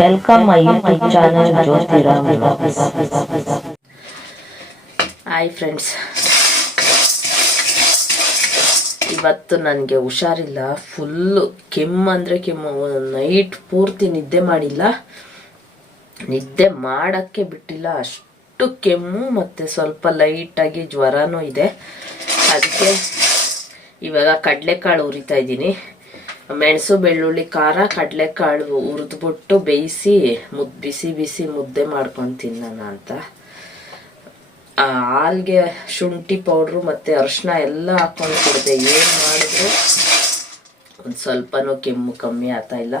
Welcome my YouTube channel Jyotiram Vlogs. Hi friends, ಇವತ್ತು ನನಗೆ ಹುಷಾರಿಲ್ಲ. ಫುಲ್ಲು ಕೆಮ್ಮು ಅಂದರೆ ಕೆಮ್ಮು. ನೈಟ್ ಪೂರ್ತಿ ನಿದ್ದೆ ಮಾಡಿಲ್ಲ, ನಿದ್ದೆ ಮಾಡೋಕ್ಕೆ ಬಿಟ್ಟಿಲ್ಲ. ಅಷ್ಟು ಕೆಮ್ಮು ಮತ್ತು ಸ್ವಲ್ಪ ಲೈಟಾಗಿ ಜ್ವರನೂ ಇದೆ. ಅದಕ್ಕೆ ಇವಾಗ ಕಡಲೆಕಾಳು ಹುರಿತಾ ಇದ್ದೀನಿ. ಮೆಣಸು ಬೆಳ್ಳುಳ್ಳಿ ಖಾರ ಕಡಲೆಕಾಳು ಹುರಿದ್ಬಿಟ್ಟು ಬೇಯಿಸಿ ಬಿಸಿ ಬಿಸಿ ಮುದ್ದೆ ಮಾಡ್ಕೊಂಡು ತಿನ್ನೋಣ ಅಂತ. ಹಾಲ್ಗೆ ಶುಂಠಿ ಪೌಡ್ರು ಮತ್ತು ಅರಿಶಿನ ಎಲ್ಲ ಹಾಕೊಂಡು ಕುಡಿದೆ. ಏನು ಮಾಡಿದ್ರು ಒಂದು ಸ್ವಲ್ಪನೂ ಕೆಮ್ಮು ಕಮ್ಮಿ ಆಗ್ತಾ ಇಲ್ಲ.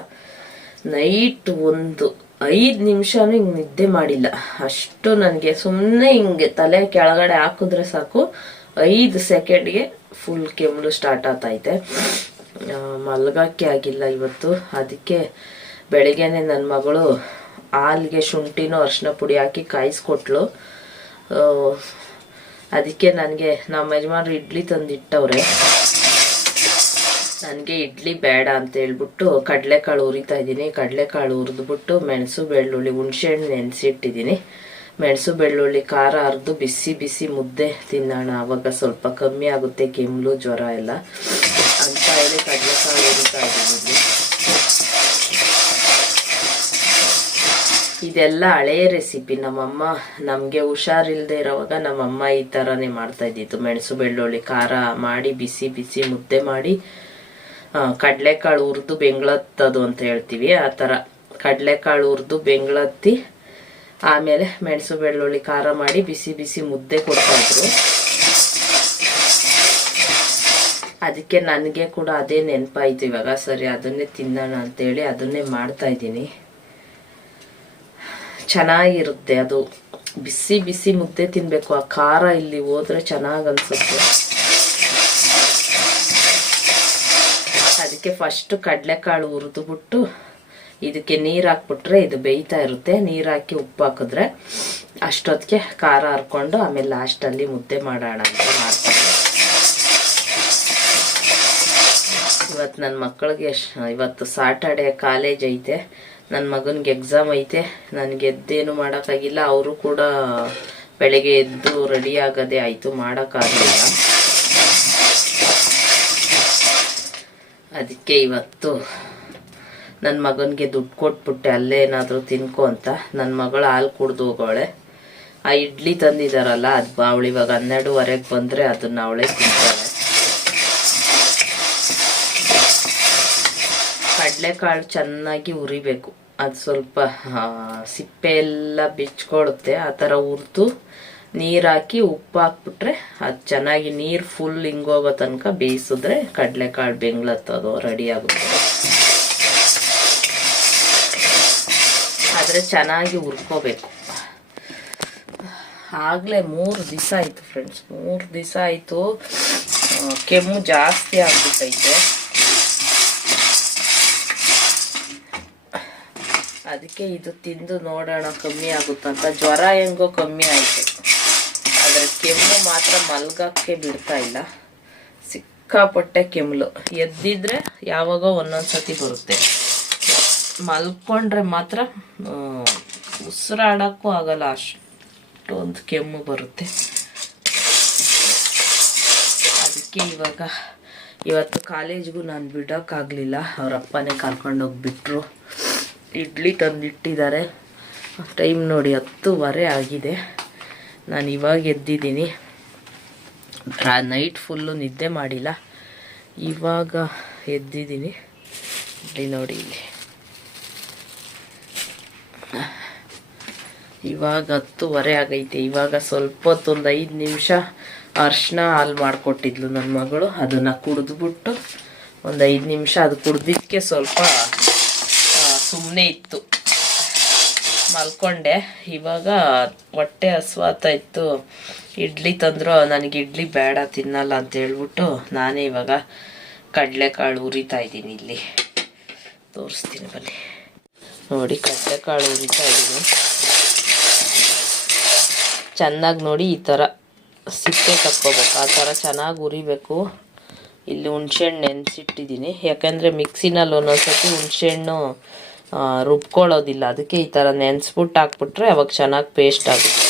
ನೈಟ್ ಒಂದು 5 ನಿಮಿಷನೂ ಹಿಂಗೆ ನಿದ್ದೆ ಮಾಡಿಲ್ಲ. ಅಷ್ಟು ನನಗೆ ಸುಮ್ಮನೆ ಹಿಂಗೆ ತಲೆ ಕೆಳಗಡೆ ಹಾಕಿದ್ರೆ ಸಾಕು 5 ಸೆಕೆಂಡ್ಗೆ ಫುಲ್ ಕೆಮ್ಮು ಸ್ಟಾರ್ಟ್ ಆಗ್ತೈತೆ. ಮಲ್ಗಕ್ಕೆ ಆಗಿಲ್ಲ ಇವತ್ತು. ಅದಕ್ಕೆ ಬೆಳಿಗ್ಗೆನೆ ನನ್ನ ಮಗಳು ಹಾಲಿಗೆ ಶುಂಠಿನೂ ಅರಿಶಿನ ಪುಡಿ ಹಾಕಿ ಕಾಯಿಸ್ಕೊಟ್ಲು. ಅದಕ್ಕೆ ನನಗೆ ನಮ್ಮ ಯಜಮಾನ್ರು ಇಡ್ಲಿ ತಂದಿಟ್ಟವ್ರೆ. ನನಗೆ ಇಡ್ಲಿ ಬೇಡ ಅಂತ ಹೇಳ್ಬಿಟ್ಟು ಕಡಲೆಕಾಳು ಹುರಿತಾ ಇದ್ದೀನಿ. ಕಡಲೆಕಾಳು ಹುರಿದ್ಬಿಟ್ಟು ಮೆಣಸು ಬೆಳ್ಳುಳ್ಳಿ ಹುಣಸೆಹಣ್ಣು ನೆನೆಸಿಟ್ಟಿದ್ದೀನಿ. ಮೆಣಸು ಬೆಳ್ಳುಳ್ಳಿ ಖಾರ ಅರ್ದು ಬಿಸಿ ಬಿಸಿ ಮುದ್ದೆ ತಿನ್ನೋಣ, ಆವಾಗ ಸ್ವಲ್ಪ ಕಮ್ಮಿ ಆಗುತ್ತೆ ಕೆಮ್ಮು ಜ್ವರ ಎಲ್ಲ ಅಂತ ಹೇಳಿ ಕಡಲೆಕಾಳು ಹುರಿತಾ ಇದ್ದೀನಿ. ಇದೆಲ್ಲ ಹಳೆಯ ರೆಸಿಪಿ. ನಮ್ಮಮ್ಮ ನಮಗೆ ಹುಷಾರಿಲ್ಲದೆ ಇರೋವಾಗ ನಮ್ಮಮ್ಮ ಈ ಥರನೇ ಮಾಡ್ತಾ ಇದ್ದಿತ್ತು. ಮೆಣಸು ಬೆಳ್ಳುಳ್ಳಿ ಖಾರ ಮಾಡಿ ಬಿಸಿ ಬಿಸಿ ಮುದ್ದೆ ಮಾಡಿ ಕಡಲೆಕಾಳು ಹುರಿದು ಬೆಂಗಳತ್ತದು ಅಂತ ಹೇಳ್ತೀವಿ. ಆ ಥರ ಕಡಲೆಕಾಳು ಹುರಿದು ಬೆಂಗಳತ್ತಿ ಆಮೇಲೆ ಮೆಣಸು ಬೆಳ್ಳುಳ್ಳಿ ಖಾರ ಮಾಡಿ ಬಿಸಿ ಬಿಸಿ ಮುದ್ದೆ ಕೊಡ್ತಾಯಿದ್ರು. ಅದಕ್ಕೆ ನನಗೆ ಕೂಡ ಅದೇ ನೆನಪಾಯ್ತು ಇವಾಗ. ಸರಿ ಅದನ್ನೇ ತಿನ್ನೋಣ ಅಂತೇಳಿ ಅದನ್ನೇ ಮಾಡ್ತಾ ಇದ್ದೀನಿ. ಚೆನ್ನಾಗಿರುತ್ತೆ ಅದು. ಬಿಸಿ ಬಿಸಿ ಮುದ್ದೆ ತಿನ್ನಬೇಕು. ಆ ಖಾರ ಇಲ್ಲಿ ಹೋದ್ರೆ ಚೆನ್ನಾಗಿ ಅನ್ಸುತ್ತೆ. ಅದಕ್ಕೆ ಫಸ್ಟ್ ಕಡಲೆಕಾಳು ಹುರಿದ್ಬಿಟ್ಟು ಇದಕ್ಕೆ ನೀರು ಹಾಕ್ಬಿಟ್ರೆ ಇದು ಬೇಯ್ತಾ ಇರುತ್ತೆ. ನೀರು ಹಾಕಿ ಉಪ್ಪು ಹಾಕಿದ್ರೆ ಅಷ್ಟೊತ್ತಿಗೆ ಖಾರ ಹರ್ಕೊಂಡು ಆಮೇಲೆ ಲಾಸ್ಟಲ್ಲಿ ಮುದ್ದೆ ಮಾಡೋಣ ಅಂತ ಮಾಡ್ತಾರೆ. ಇವತ್ತು ನನ್ನ ಮಕ್ಕಳಿಗೆ ಇವತ್ತು ಸಾಟರ್ಡೆ ಕಾಲೇಜ್ ಐತೆ. ನನ್ನ ಮಗನಿಗೆ ಎಕ್ಸಾಮ್ ಐತೆ. ನನಗೆ ಎದ್ದೇನು ಮಾಡೋಕ್ಕಾಗಿಲ್ಲ. ಅವರು ಕೂಡ ಬೆಳಗ್ಗೆ ಎದ್ದು ರೆಡಿ ಆಗೋದೇ ಆಯಿತು, ಮಾಡೋಕ್ಕಾಗಲಿಲ್ಲ. ಅದಕ್ಕೆ ಇವತ್ತು ನನ್ನ ಮಗನಿಗೆ ದುಡ್ಡು ಕೊಟ್ಬಿಟ್ಟೆ, ಅಲ್ಲೇ ಏನಾದರೂ ತಿನ್ಕೊ ಅಂತ. ನನ್ನ ಮಗಳು ಹಾಲು ಕುಡ್ದು ಹೋಗೋಳೆ. ಆ ಇಡ್ಲಿ ತಂದಿದ್ದಾರಲ್ಲ, ಅದು ಅವಳು ಇವಾಗ 12:15 ಬಂದರೆ ಅದನ್ನು ಅವಳೇ ತಿಂತಾಳೆ. ಕಡಲೆಕಾಳು ಚೆನ್ನಾಗಿ ಹುರಿಬೇಕು. ಅದು ಸ್ವಲ್ಪ ಸಿಪ್ಪೆ ಎಲ್ಲ ಬಿಚ್ಕೊಳ್ಳುತ್ತೆ. ಆ ಥರ ಹುರಿದು ನೀರು ಹಾಕಿ ಉಪ್ಪು ಹಾಕ್ಬಿಟ್ರೆ ಅದು ಚೆನ್ನಾಗಿ ನೀರು ಫುಲ್ ಹಿಂಗೋಗೋ ತನಕ ಬೇಯಿಸಿದ್ರೆ ಕಡಲೆಕಾಳು ಬೆಂಗ್ಳತ್ತದು ರೆಡಿ ಆಗುತ್ತೆ. ಆದರೆ ಚೆನ್ನಾಗಿ ಹುರ್ಕೋಬೇಕು. ಆಗಲೇ 3 ದಿವಸ ಆಯಿತು ಫ್ರೆಂಡ್ಸ್, 3 ದಿವಸ ಆಯಿತು. ಕೆಮ್ಮು ಜಾಸ್ತಿ ಆಗ್ಬಿಟ್ಟೈತೆ. ಅದಕ್ಕೆ ಇದು ತಿಂದು ನೋಡೋಣ ಕಮ್ಮಿ ಆಗುತ್ತಂತ. ಜ್ವರ ಹೆಂಗೋ ಕಮ್ಮಿ ಆಯಿತು, ಆದರೆ ಕೆಮ್ಮು ಮಾತ್ರ ಮಲ್ಗಕ್ಕೆ ಬಿಡ್ತಾ ಇಲ್ಲ. ಸಿಕ್ಕಾಪಟ್ಟೆ ಕೆಮ್ಮು. ಎದ್ದಿದ್ರೆ ಯಾವಾಗೋ ಒಂದೊಂದ್ಸತಿ ಬರುತ್ತೆ. ಮಲ್ಕೊಂಡ್ರೆ ಮಾತ್ರ ಉಸಿರಾಡೋಕ್ಕೂ ಆಗಲ್ಲ, ಅಷ್ಟೊಂದು ಕೆಮ್ಮು ಬರುತ್ತೆ. ಅದಕ್ಕೆ ಇವತ್ತು ಕಾಲೇಜ್ಗೂ ನಾನು ಬಿಡೋಕ್ಕಾಗಲಿಲ್ಲ. ಅವ್ರ ಅಪ್ಪನೇ ಕರ್ಕೊಂಡೋಗ್ಬಿಟ್ರು. ಇಡ್ಲಿ ತಂದಿಟ್ಟಿದ್ದಾರೆ. ಟೈಮ್ ನೋಡಿ 10:15 ಆಗಿದೆ. ನಾನು ಇವಾಗ ಎದ್ದಿದ್ದೀನಿ. ನೈಟ್ ಫುಲ್ಲು ನಿದ್ದೆ ಮಾಡಿಲ್ಲ. ಇವಾಗ ಎದ್ದಿದ್ದೀನಿ. ಇಲ್ಲಿ ನೋಡಿ, ಇಲ್ಲಿ ಇವಾಗ 10:15 ಆಗೈತೆ. ಇವಾಗ ಸ್ವಲ್ಪ ಹೊತ್ತು ಒಂದು 5 ನಿಮಿಷ ಅರಿಶಿನ ಹಾಲು ಮಾಡಿಕೊಟ್ಟಿದ್ಲು ನನ್ನ ಮಗಳು. ಅದನ್ನು ಕುಡಿದ್ಬಿಟ್ಟು ಒಂದು 5 ನಿಮಿಷ ಅದು ಕುಡ್ದಿದ್ದಕ್ಕೆ ಸ್ವಲ್ಪ ಸುಮ್ಮನೆ ಇತ್ತು, ಮಲ್ಕೊಂಡೆ. ಇವಾಗ ಹೊಟ್ಟೆ ಹಸ್ವಾಗ್ತಾ ಇತ್ತು. ಇಡ್ಲಿ ತಂದರು. ನನಗೆ ಇಡ್ಲಿ ಬೇಡ, ತಿನ್ನಲ್ಲ ಅಂತ ಹೇಳ್ಬಿಟ್ಟು ನಾನೇ ಇವಾಗ ಕಡಲೆಕಾಳು ಹುರಿತಾ ಇದ್ದೀನಿ. ಇಲ್ಲಿ ತೋರಿಸ್ತೀನಿ ಬನ್ನಿ ನೋಡಿ. ಕಡಲೆಕಾಳು ಹುರಿತಾ ಇದ್ದೀನಿ. ಚೆನ್ನಾಗಿ ನೋಡಿ ಈ ಥರ ಸಿಪ್ಪೆ ತಕ್ಕೋಬೇಕು. ಆ ಥರ ಚೆನ್ನಾಗಿ ಹುರಿಬೇಕು. ಇಲ್ಲಿ ಹುಣಸೆಹಣ್ಣು ನೆನೆಸಿಟ್ಟಿದ್ದೀನಿ. ಯಾಕಂದರೆ ಮಿಕ್ಸಿನಲ್ಲಿ ಒಂದೊಂದ್ಸತಿ ಹುಣಸೆಹಣ್ಣು ರುಬ್ಕೊಳ್ಳೋದಿಲ್ಲ. ಅದಕ್ಕೆ ಈ ಥರ ನೆನೆಸ್ಬಿಟ್ಟು ಹಾಕ್ಬಿಟ್ರೆ ಅವಾಗ ಚೆನ್ನಾಗಿ ಪೇಸ್ಟ್ ಆಗುತ್ತೆ.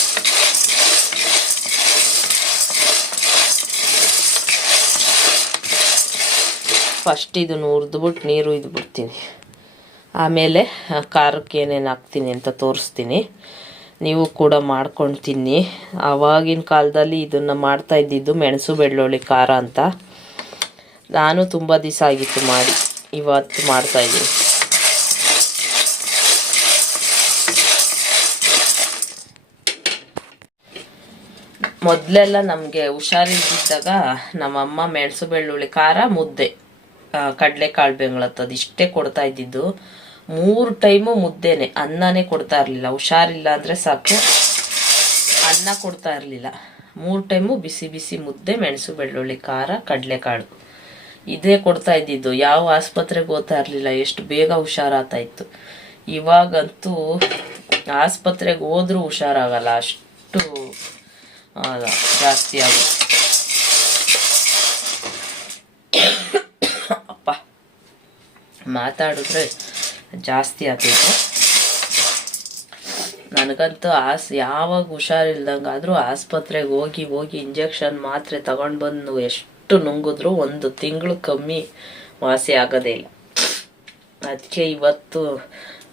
ಫಸ್ಟ್ ಇದನ್ನು ಹುರಿದ್ಬಿಟ್ಟು ನೀರು ಇದ್ಬಿಡ್ತೀನಿ. ಆಮೇಲೆ ಖಾರಕ್ಕೆ ಏನೇನು ಹಾಕ್ತೀನಿ ಅಂತ ತೋರಿಸ್ತೀನಿ. ನೀವು ಕೂಡ ಮಾಡ್ಕೊಂಡು ತಿನ್ನಿ. ಆವಾಗಿನ ಕಾಲದಲ್ಲಿ ಇದನ್ನು ಮಾಡ್ತಾ ಇದ್ದಿದ್ದು ಮೆಣಸು ಬೆಳ್ಳುಳ್ಳಿ ಖಾರ ಅಂತ. ನಾನು ತುಂಬ ದಿವಸ ಆಗಿತ್ತು ಮಾಡಿ, ಇವತ್ತು ಮಾಡ್ತಾಯಿದ್ದೀನಿ. ಮೊದಲೆಲ್ಲ ನಮಗೆ ಹುಷಾರಿದ್ದಾಗ ನಮ್ಮಮ್ಮ ಮೆಣಸು ಬೆಳ್ಳುಳ್ಳಿ ಖಾರ ಮುದ್ದೆ ಕಡಲೆಕಾಳು ಬೆಂಗಳತ್ತದು ಇಷ್ಟೇ ಕೊಡ್ತಾ ಇದ್ದಿದ್ದು. 3 ಟೈಮು ಮುದ್ದೆನೆ, ಅನ್ನನೇ ಕೊಡ್ತಾ ಇರಲಿಲ್ಲ. ಹುಷಾರಿಲ್ಲ ಅಂದರೆ ಸಾಕು ಅನ್ನ ಕೊಡ್ತಾ ಇರಲಿಲ್ಲ. 3 ಟೈಮು ಬಿಸಿ ಬಿಸಿ ಮುದ್ದೆ, ಮೆಣಸು ಬೆಳ್ಳುಳ್ಳಿ ಖಾರ, ಕಡಲೆಕಾಳು ಇದೇ ಕೊಡ್ತಾ ಇದ್ದಿದ್ದು. ಯಾವ ಆಸ್ಪತ್ರೆಗೆ ಹೋಗ್ತಾ ಇರಲಿಲ್ಲ. ಎಷ್ಟು ಬೇಗ ಹುಷಾರಾಗ್ತಾ ಇತ್ತು. ಇವಾಗಂತೂ ಆಸ್ಪತ್ರೆಗೆ ಹೋದ್ರೂ ಹುಷಾರಾಗಲ್ಲ, ಅಷ್ಟು ಜಾಸ್ತಿ ಆಗುತ್ತೆ. ಅಪ್ಪ ಮಾತಾಡಿದ್ರೆ ಜಾಸ್ತಿ ಆಗ್ತೈತೆ. ನನಗಂತೂ ಯಾವಾಗ ಹುಷಾರಿಲ್ದಂಗಾದರೂ ಆಸ್ಪತ್ರೆಗೆ ಹೋಗಿ ಇಂಜೆಕ್ಷನ್ ಮಾತ್ರೆ ತಗೊಂಡು ಬಂದು ಎಷ್ಟು ನುಂಗಿದ್ರು 1 ತಿಂಗಳು ಕಮ್ಮಿ ವಾಸಿ ಆಗೋದೇ ಇಲ್ಲ. ಅದಕ್ಕೆ ಇವತ್ತು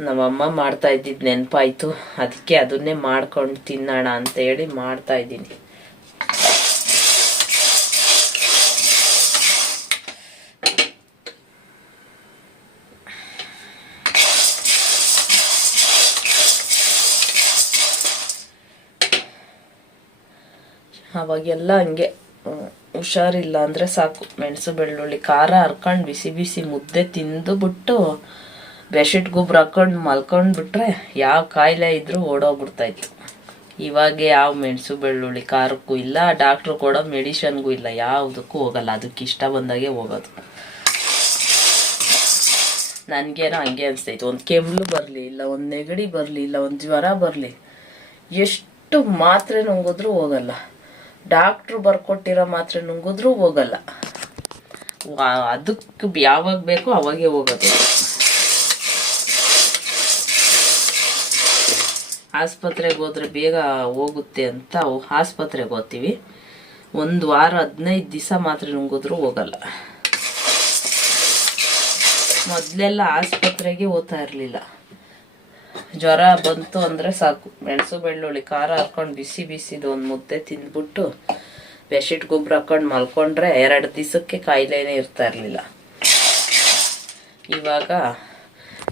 ನಮ್ಮಮ್ಮ ಮಾಡ್ತಾ ಇದ್ದಿದ್ದು ನೆನಪಾಯಿತು. ಅದಕ್ಕೆ ಅದನ್ನೇ ಮಾಡ್ಕೊಂಡು ತಿನ್ನೋಣ ಅಂತ ಹೇಳಿ ಮಾಡ್ತಾ ಇದ್ದೀನಿ. ಅವಾಗೆಲ್ಲ ಹಂಗೆ ಹುಷಾರಿಲ್ಲ ಅಂದರೆ ಸಾಕು ಮೆಣಸು ಬೆಳ್ಳುಳ್ಳಿ ಖಾರ ಹರ್ಕೊಂಡು ಬಿಸಿ ಬಿಸಿ ಮುದ್ದೆ ತಿಂದುಬಿಟ್ಟು ಬೆಡ್ಶೀಟ್ ಗೊಬ್ಬರ ಹಾಕೊಂಡು ಮಲ್ಕೊಂಡ್ಬಿಟ್ರೆ ಯಾವ ಕಾಯಿಲೆ ಇದ್ರೂ ಓಡೋಗ್ಬಿಡ್ತಾಯಿತ್ತು. ಇವಾಗ ಯಾವ ಮೆಣಸು ಬೆಳ್ಳುಳ್ಳಿ ಖಾರಕ್ಕೂ ಇಲ್ಲ, ಡಾಕ್ಟ್ರು ಕೊಡೋ ಮೆಡಿಷನ್ಗೂ ಇಲ್ಲ, ಯಾವುದಕ್ಕೂ ಹೋಗಲ್ಲ. ಅದಕ್ಕೆ ಇಷ್ಟ ಬಂದಾಗೆ ಹೋಗೋದು. ನನಗೇನೋ ಹಂಗೆ ಅನಿಸ್ತೈತೆ. ಒಂದು ಕೆಮ್ಮು ಬರಲಿ, ಇಲ್ಲ ಒಂದು ನೆಗಡಿ ಬರಲಿ, ಇಲ್ಲ ಒಂದು ಜ್ವರ ಬರಲಿ, ಎಷ್ಟು ಮಾತ್ರೆ ನುಂಗಿದ್ರೂ ಹೋಗಲ್ಲ. ಡಾಕ್ಟ್ರು ಬರ್ಕೊಟ್ಟಿರೋ ಮಾತ್ರೆ ನುಂಗಿದ್ರೂ ಹೋಗಲ್ಲ. ಅದಕ್ಕೆ ಯಾವಾಗ ಬೇಕೋ ಅವಾಗೇ ಹೋಗೋದು. ಆಸ್ಪತ್ರೆಗೆ ಹೋದ್ರೆ ಬೇಗ ಹೋಗುತ್ತೆ ಅಂತ ಆಸ್ಪತ್ರೆಗೆ ಹೋಗ್ತೀವಿ. 1 ವಾರ 15 ದಿವಸ ಮಾತ್ರೆ ನುಂಗಿದ್ರೂ ಹೋಗಲ್ಲ. ಮೊದಲೆಲ್ಲ ಆಸ್ಪತ್ರೆಗೆ ಹೋಗ್ತಾ ಇರಲಿಲ್ಲ. ಜ್ವರ ಬಂತು ಅಂದರೆ ಸಾಕು ಮೆಣಸು ಬೆಳ್ಳುಳ್ಳಿ ಖಾರ ಹಾಕ್ಕೊಂಡು ಬಿಸಿ ಬಿಸಿದು ಒಂದು ಮುದ್ದೆ ತಿಂದ್ಬಿಟ್ಟು ಬೆಡ್ಶೀಟ್ ಗೊಬ್ಬರ ಹಾಕೊಂಡು ಮಲ್ಕೊಂಡ್ರೆ 2 ದಿವಸಕ್ಕೆ ಕಾಯಿಲೆನೇ ಇರ್ತಾ ಇರಲಿಲ್ಲ. ಇವಾಗ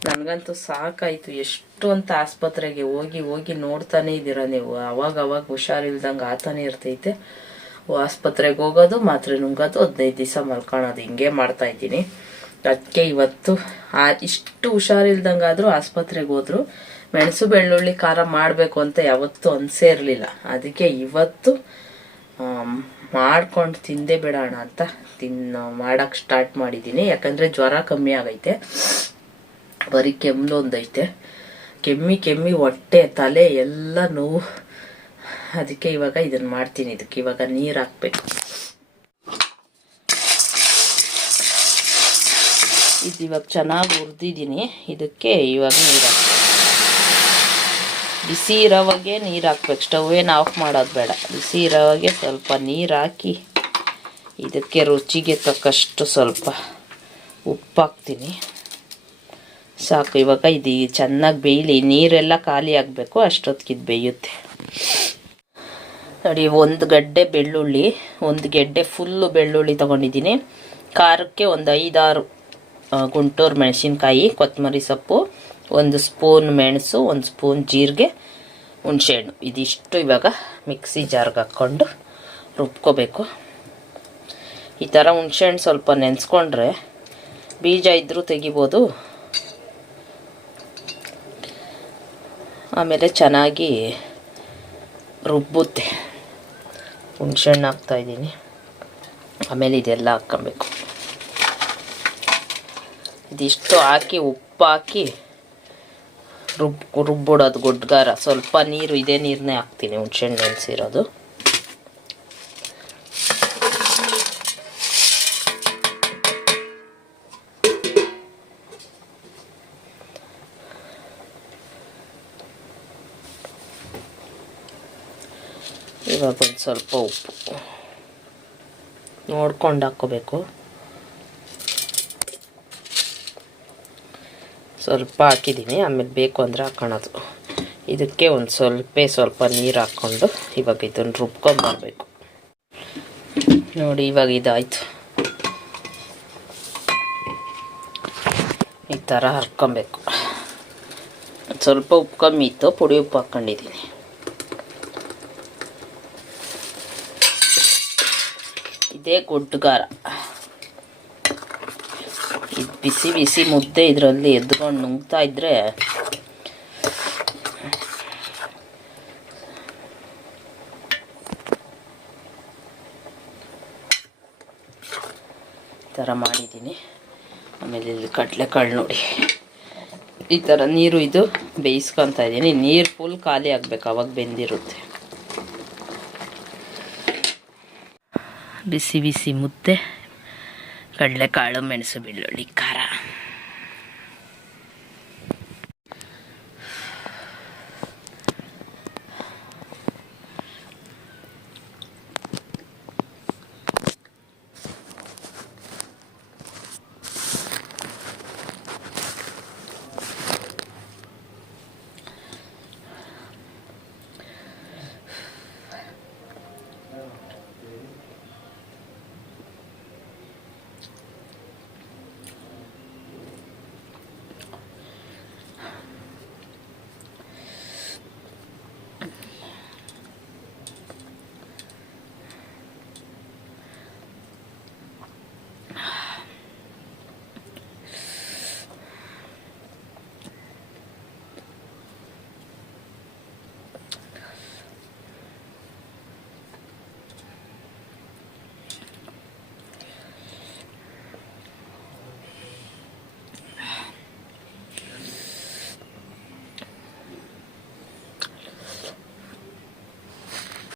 ನನಗಂತೂ ಸಾಕಾಯಿತು. ಎಷ್ಟು ಅಂತ ಆಸ್ಪತ್ರೆಗೆ ಹೋಗಿ ನೋಡ್ತಾನೆ ಇದ್ದೀರಾ ನೀವು. ಅವಾಗ ಹುಷಾರಿಲ್ದಂಗೆ ಆತಾನೆ ಇರ್ತೈತೆ. ಆಸ್ಪತ್ರೆಗೆ ಹೋಗೋದು, ಮಾತ್ರೆ ನುಂಗೋದು, 15 ದಿವಸ ಮಲ್ಕೊಳ್ಳೋದು, ಹಿಂಗೆ ಮಾಡ್ತಾಯಿದ್ದೀನಿ. ಅದಕ್ಕೆ ಇವತ್ತು ಇಷ್ಟು ಹುಷಾರಿಲ್ದಂಗಾದರೂ ಆಸ್ಪತ್ರೆಗೆ ಹೋದ್ರು ಮೆಣಸು ಬೆಳ್ಳುಳ್ಳಿ ಖಾರ ಮಾಡಬೇಕು ಅಂತ ಯಾವತ್ತೂ ಅನಿಸೇ ಇರಲಿಲ್ಲ. ಅದಕ್ಕೆ ಇವತ್ತು ಮಾಡ್ಕೊಂಡು ತಿಂದೇ ಬಿಡೋಣ ಅಂತ ಮಾಡೋಕ್ಕೆ ಸ್ಟಾರ್ಟ್ ಮಾಡಿದ್ದೀನಿ. ಯಾಕಂದರೆ ಜ್ವರ ಕಮ್ಮಿ ಆಗೈತೆ, ಬರೀ ಕೆಮ್ಮು ಒಂದೈತೆ. ಕೆಮ್ಮಿ ಹೊಟ್ಟೆ ತಲೆ ಎಲ್ಲ ನೋವು. ಅದಕ್ಕೆ ಇವಾಗ ಇದನ್ನು ಮಾಡ್ತೀನಿ. ಇದಕ್ಕೆ ಇವಾಗ ನೀರು ಹಾಕ್ಬೇಕು. ಇದು ಇವಾಗ ಚೆನ್ನಾಗಿ ಹುರಿದಿದ್ದೀನಿ. ಇದಕ್ಕೆ ಇವಾಗ ನೀರು ಹಾಕ್ಬೇಕು. ಬಿಸಿ ಇರೋವಾಗೆ ನೀರು ಹಾಕ್ಬೇಕು. ಸ್ಟವ್ವೇನು ಆಫ್ ಮಾಡೋದು ಬೇಡ. ಬಿಸಿ ಇರೋವಾಗೆ ಸ್ವಲ್ಪ ನೀರು ಹಾಕಿ ಇದಕ್ಕೆ ರುಚಿಗೆ ತಕ್ಕಷ್ಟು ಸ್ವಲ್ಪ ಉಪ್ಪು ಹಾಕ್ತೀನಿ. ಸಾಕು. ಇವಾಗ ಇದು ಚೆನ್ನಾಗಿ ಬೇಯಲಿ. ನೀರೆಲ್ಲ ಖಾಲಿ ಆಗಬೇಕು, ಅಷ್ಟೊತ್ತಿಗೆ ಇದು ಬೇಯುತ್ತೆ. ನೋಡಿ, 1 ಗಡ್ಡೆ ಬೆಳ್ಳುಳ್ಳಿ, 1 ಗೆಡ್ಡೆ ಫುಲ್ಲು ಬೆಳ್ಳುಳ್ಳಿ ತೊಗೊಂಡಿದ್ದೀನಿ. ಖಾರಕ್ಕೆ ಒಂದು 5-6 ಗುಂಟೂರು ಮೆಣಸಿನ್ಕಾಯಿ, ಕೊತ್ತಂಬರಿ ಸೊಪ್ಪು, 1 ಸ್ಪೂನ್ ಮೆಣಸು, 1 ಸ್ಪೂನ್ ಜೀರಿಗೆ, ಹುಣಸೆಹಣ್ಣು. ಇದಿಷ್ಟು ಇವಾಗ ಮಿಕ್ಸಿ ಜಾರ್ಗೆ ಹಾಕ್ಕೊಂಡು ರುಬ್ಕೋಬೇಕು. ಈ ಥರ ಹುಣಸೆಹಣ್ಣು ಸ್ವಲ್ಪ ನೆನೆಸ್ಕೊಂಡ್ರೆ ಬೀಜ ಇದ್ದರೂ ತೆಗಿಬೋದು. ಆಮೇಲೆ ಚೆನ್ನಾಗಿ ರುಬ್ಬುತ್ತೆ. ಹುಣಸೆಹಣ್ಣು ಹಾಕ್ತಾಯಿದ್ದೀನಿ. ಆಮೇಲೆ ಇದೆಲ್ಲ ಹಾಕ್ಕೊಬೇಕು. ಇದಿಷ್ಟು ಹಾಕಿ ಉಪ್ಪು ಹಾಕಿ ರುಬ್ಬಿಡೋದು ಗುಡ್ಗಾರ. ಸ್ವಲ್ಪ ನೀರು, ಇದೇ ನೀರನ್ನೇ ಹಾಕ್ತೀನಿ, ಹುಣಸೆಹಣ್ಣು ನೆನೆಸಿರೋದು. ಇವಾಗ ಒಂದು ಸ್ವಲ್ಪ ಉಪ್ಪು ನೋಡ್ಕೊಂಡು ಹಾಕ್ಕೋಬೇಕು. ಸ್ವಲ್ಪ ಹಾಕಿದ್ದೀನಿ, ಆಮೇಲೆ ಬೇಕು ಅಂದರೆ ಹಾಕೋಣದು. ಇದಕ್ಕೆ ಒಂದು ಸ್ವಲ್ಪ ನೀರು ಹಾಕ್ಕೊಂಡು ಇವಾಗ ಇದನ್ನು ರುಬ್ಕೊಂಬರ್ಬೇಕು. ನೋಡಿ ಇವಾಗ ಇದಾಯಿತು. ಈ ಥರ ಹರ್ಕೊಬೇಕು. ಸ್ವಲ್ಪ ಉಪ್ಪು ಕಮ್ಮಿ ಇತ್ತು, ಪುಡಿ ಉಪ್ಪು ಹಾಕ್ಕೊಂಡಿದ್ದೀನಿ. ಇದೇ ಗುಡ್ಡಗಾರ. ಇದು ಬಿಸಿ ಬಿಸಿ ಮುದ್ದೆ ಇದರಲ್ಲಿ ಎದ್ಕೊಂಡು ನುಂಗ್ತಾ ಇದ್ದರೆ ಈ ಥರ ಮಾಡಿದ್ದೀನಿ. ಆಮೇಲೆ ಇಲ್ಲಿ ಕಡಲೆಕಾಳು ನೋಡಿ ಈ ಥರ ನೀರು ಇದು ಬೇಯಿಸ್ಕೊತಾ ಇದ್ದೀನಿ. ನೀರು ಫುಲ್ ಖಾಲಿ ಆಗಬೇಕು, ಅವಾಗ ಬೆಂದಿರುತ್ತೆ. ಬಿಸಿ ಬಿಸಿ ಮುದ್ದೆ, ಕಡಲೆಕಾಳು, ಮೆಣಸು, ಬೆಳ್ಳುಳ್ಳಿ, ಖಾರ.